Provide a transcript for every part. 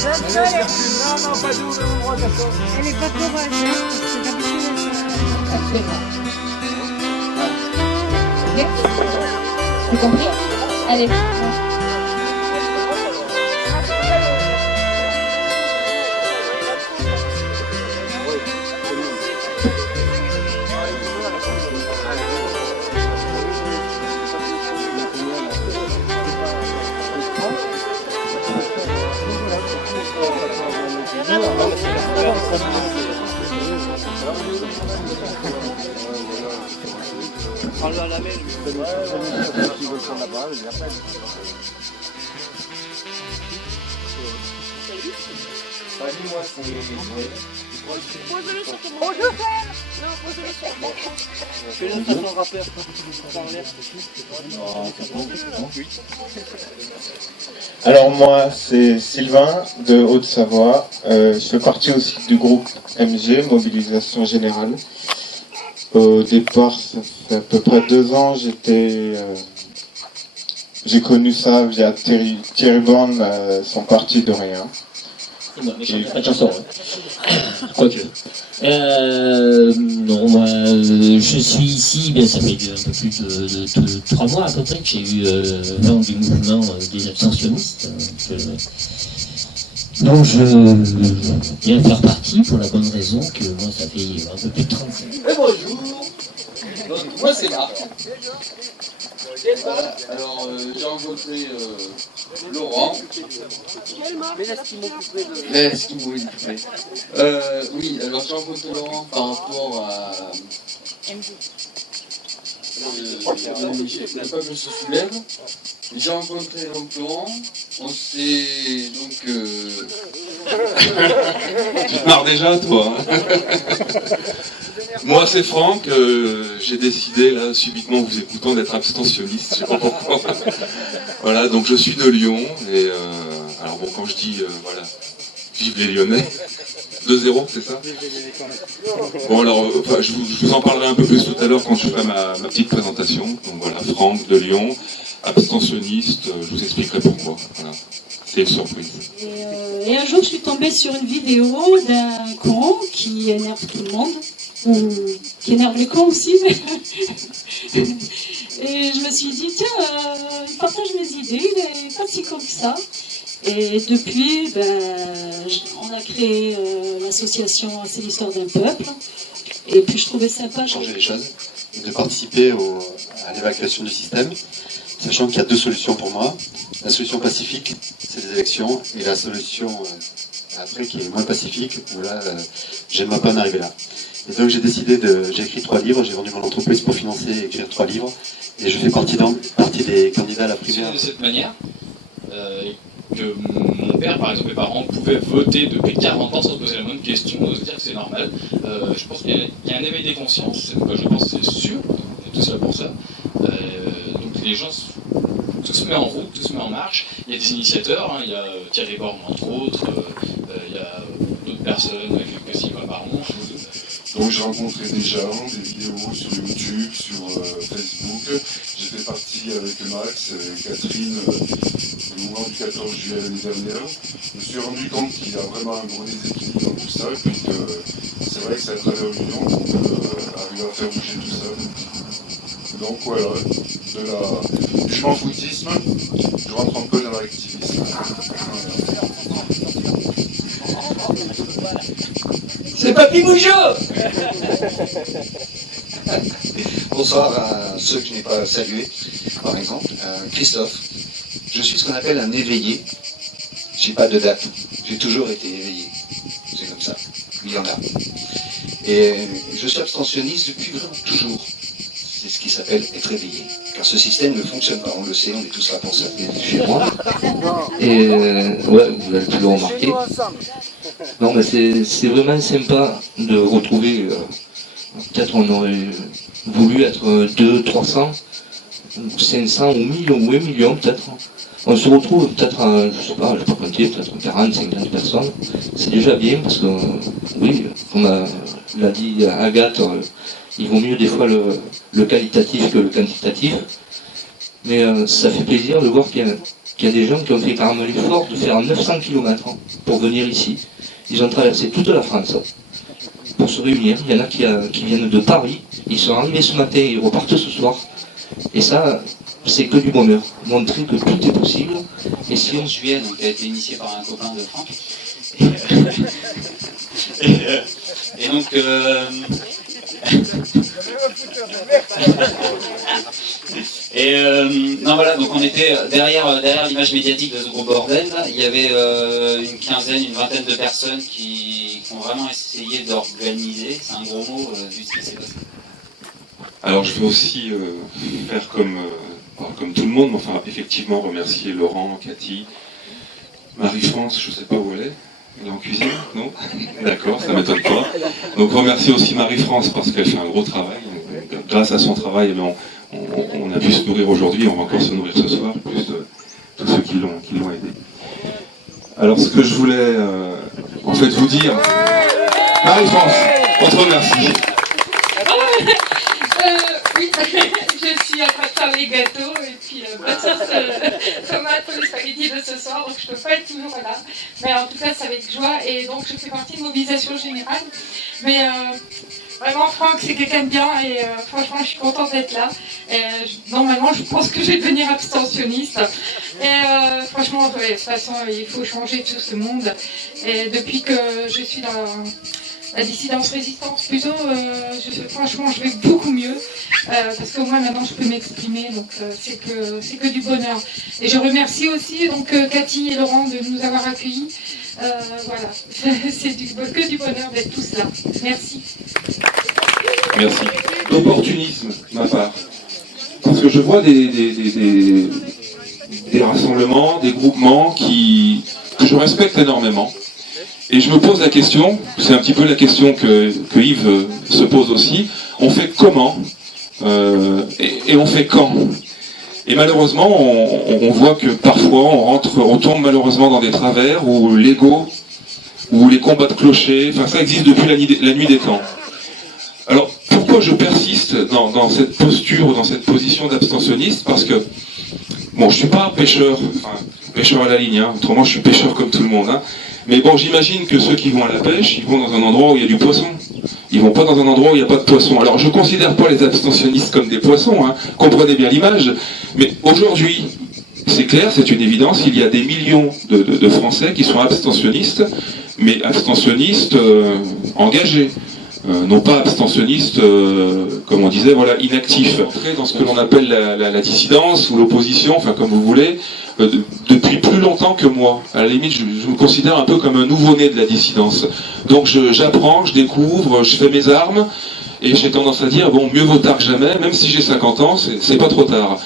Non, pas d'où, le droit d'accord. Elle est pas courageuse, c'est d'habitude. Ok. Vous compris? Allez. Prends-le à la main, lui. Qui veut prendre la parole, il l'appelle. Dis-moi, Pose-le sur ton mot. Non, pose-le sur ton mot. fais-le sur ton rappeur quand tu parlais. Alors moi, c'est Sylvain de Haute-Savoie. Je fais partie aussi du groupe MG, Mobilisation Générale. Au départ, ça fait à peu près 2 ans, j'ai connu ça via Thierry Borne, son parti de rien. Non, mais je pas de chanson. Quoique. Non, moi, je suis ici, ben, ça fait un peu plus de 3 mois à peu près que j'ai eu vent du mouvement des abstentionnistes. Donc je viens faire partie pour la bonne raison que moi ça fait un peu plus de 30 ans. Et bonjour. Donc, moi c'est Marc. Alors j'ai rencontré Laurent. L'Esquimau. Oui, alors j'ai rencontré Laurent par rapport à le peuple se soulève. J'ai rencontré donc Laurent. On s'est donc Tu te marres déjà, toi, hein. Moi, c'est Franck. J'ai décidé, là, subitement, vous écoutant, d'être abstentionniste. Je sais pas pourquoi. Voilà, donc je suis de Lyon. Et alors bon, quand je dis, voilà, vive les Lyonnais. 2-0, c'est ça? Bon, alors, enfin, je vous en parlerai un peu plus tout à l'heure quand je ferai ma petite présentation. Donc voilà, Franck de Lyon, abstentionniste. Je vous expliquerai pourquoi. Voilà. C'est une surprise. Et un jour, je suis tombée sur une vidéo d'un con qui énerve tout le monde, ou qui énerve les cons aussi. Et je me suis dit, tiens, il partage mes idées, il n'est pas si con que ça. Et depuis, on a créé l'association C'est l'histoire d'un peuple. Et puis je trouvais sympa. Changer les choses, de participer à l'évacuation du système, sachant qu'il y a 2 solutions pour moi. La solution pacifique, c'est les élections, et la solution après qui est moins pacifique, où là, j'aimerais pas en arriver là. Et donc j'ai écrit 3 livres, j'ai vendu mon entreprise pour financer et écrire 3 livres, et je fais partie des candidats à la primaire. C'est de cette manière que mon père, par exemple, mes parents pouvaient voter depuis 40 ans sans se poser la moindre question, se dire que c'est normal. Je pense qu'il y a un éveil des consciences, c'est pourquoi je pense que c'est sûr, on est tous là pour ça. Donc les gens, tout se met en route, tout se met en marche. Il y a des initiateurs, hein, il y a Thierry Borne entre autres, il y a d'autres personnes, quelques aussi comme Baron. Donc j'ai rencontré des gens, des vidéos sur YouTube, sur Facebook. J'ai fait partie avec Max et Catherine au mouvement du 14 juillet l'année dernière. Je me suis rendu compte qu'il y a vraiment un gros déséquilibre dans tout ça, et puis que c'est vrai que c'est à travers l'union qu'on peut arriver à faire bouger tout ça. Donc voilà, je m'en foutisme, je rentre un peu dans l'activisme. C'est Papy Bougeot. Bonsoir à ceux que je n'ai pas salués, par exemple. Christophe, je suis ce qu'on appelle un éveillé. J'ai pas de date, j'ai toujours été éveillé. C'est comme ça, il y en a. Et je suis abstentionniste depuis vraiment toujours. C'est ce qui s'appelle être éveillé. Car ce système ne fonctionne pas, on le sait, on est tous là pour ça. Chez moi. Et ouais, vous l'avez toujours remarqué. Non, mais c'est vraiment sympa de retrouver. Peut-être on aurait voulu être 200, 300, 500 ou 1000 ou 1 million peut-être. On se retrouve peut-être à, je sais pas compter, peut-être 40, 50 personnes. C'est déjà bien parce que, oui, comme l'a dit Agathe, il vaut mieux des fois le qualitatif que le quantitatif. Mais ça fait plaisir de voir qu'il y a qu'il y a des gens qui ont fait carrément l'effort de faire 900 km pour venir ici. Ils ont traversé toute la France pour se réunir. Il y en a qui viennent de Paris, ils sont arrivés ce matin, ils repartent ce soir. Et ça, c'est que du bonheur. Montrer que tout est possible. Et si on juillet, donc, qui a été initié par un copain de Franck. Et donc, non voilà, donc on était derrière l'image médiatique de ce gros bordel. Là, il y avait une quinzaine, une vingtaine de personnes qui ont vraiment essayé d'organiser. C'est un gros mot vu ce qui s'est passé. Alors je veux aussi faire comme tout le monde, mais enfin effectivement remercier Laurent, Cathy, Marie-France, je ne sais pas où elle est. Elle est en cuisine, non? D'accord, ça ne m'étonne pas. Donc remercier aussi Marie-France parce qu'elle fait un gros travail. Grâce à son travail, on a pu se nourrir aujourd'hui, on va encore se nourrir ce soir, plus tous ceux qui l'ont aidé. Alors ce que je voulais en fait vous dire, Marie-France, on te remercie. Oui, je suis en train de faire les gâteaux et puis bonne sauce tomate pour les spaghettis de ce soir, donc je ne peux pas être toujours là. Mais en tout cas, c'est avec joie et donc je fais partie de Mobilisation Générale. Mais vraiment, Franck, c'est quelqu'un de bien et franchement, je suis contente d'être là. Normalement, je pense que je vais devenir abstentionniste. Et franchement, de toute façon, il faut changer tout ce monde. Et depuis que je suis dans la dissidence-résistance, plutôt, franchement, je vais beaucoup mieux. Parce qu'au moins, maintenant, je peux m'exprimer. Donc, c'est que du bonheur. Et je remercie aussi donc, Cathy et Laurent de nous avoir accueillis. Voilà, c'est que du bonheur d'être tous là. Merci. Merci. L'opportunisme, ma part. Parce que je vois des rassemblements, des groupements que je respecte énormément. Et je me pose la question, c'est un petit peu la question que Yves se pose aussi, on fait comment et on fait quand? Et malheureusement, on voit que parfois on tombe malheureusement dans des travers où l'ego, ou les combats de clochers, enfin ça existe depuis la nuit des temps. Alors pourquoi je persiste dans cette posture, dans cette position d'abstentionniste? Parce que, bon, je suis pas pêcheur à la ligne, hein, autrement je suis pêcheur comme tout le monde, hein. Mais bon, j'imagine que ceux qui vont à la pêche, ils vont dans un endroit où il y a du poisson. Ils vont pas dans un endroit où il n'y a pas de poisson. Alors je ne considère pas les abstentionnistes comme des poissons, hein, comprenez bien l'image, mais aujourd'hui, c'est clair, c'est une évidence, il y a des millions de Français qui sont abstentionnistes, mais abstentionnistes engagés. Non pas abstentionnistes, comme on disait, voilà, inactifs. Entrer dans ce que l'on appelle la dissidence ou l'opposition, enfin comme vous voulez, depuis plus longtemps que moi. À la limite, je me considère un peu comme un nouveau-né de la dissidence. Donc j'apprends, je découvre, je fais mes armes, et j'ai tendance à dire, bon, mieux vaut tard que jamais, même si j'ai 50 ans, c'est pas trop tard.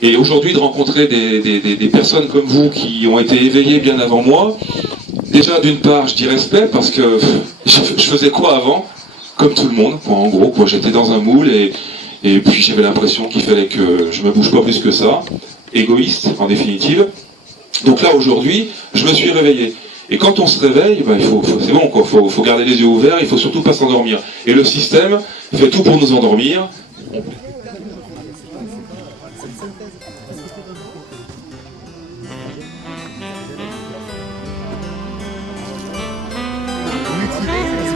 Et aujourd'hui, de rencontrer des personnes comme vous qui ont été éveillées bien avant moi, déjà d'une part, je dis respect, parce que je faisais quoi avant? Comme tout le monde, quoi, en gros, quoi. J'étais dans un moule et puis j'avais l'impression qu'il fallait que je me bouge pas plus que ça, égoïste en définitive. Donc là aujourd'hui, je me suis réveillé. Et quand on se réveille, ben, c'est bon, quoi. Faut garder les yeux ouverts, il faut surtout pas s'endormir. Et le système fait tout pour nous endormir. Multiple.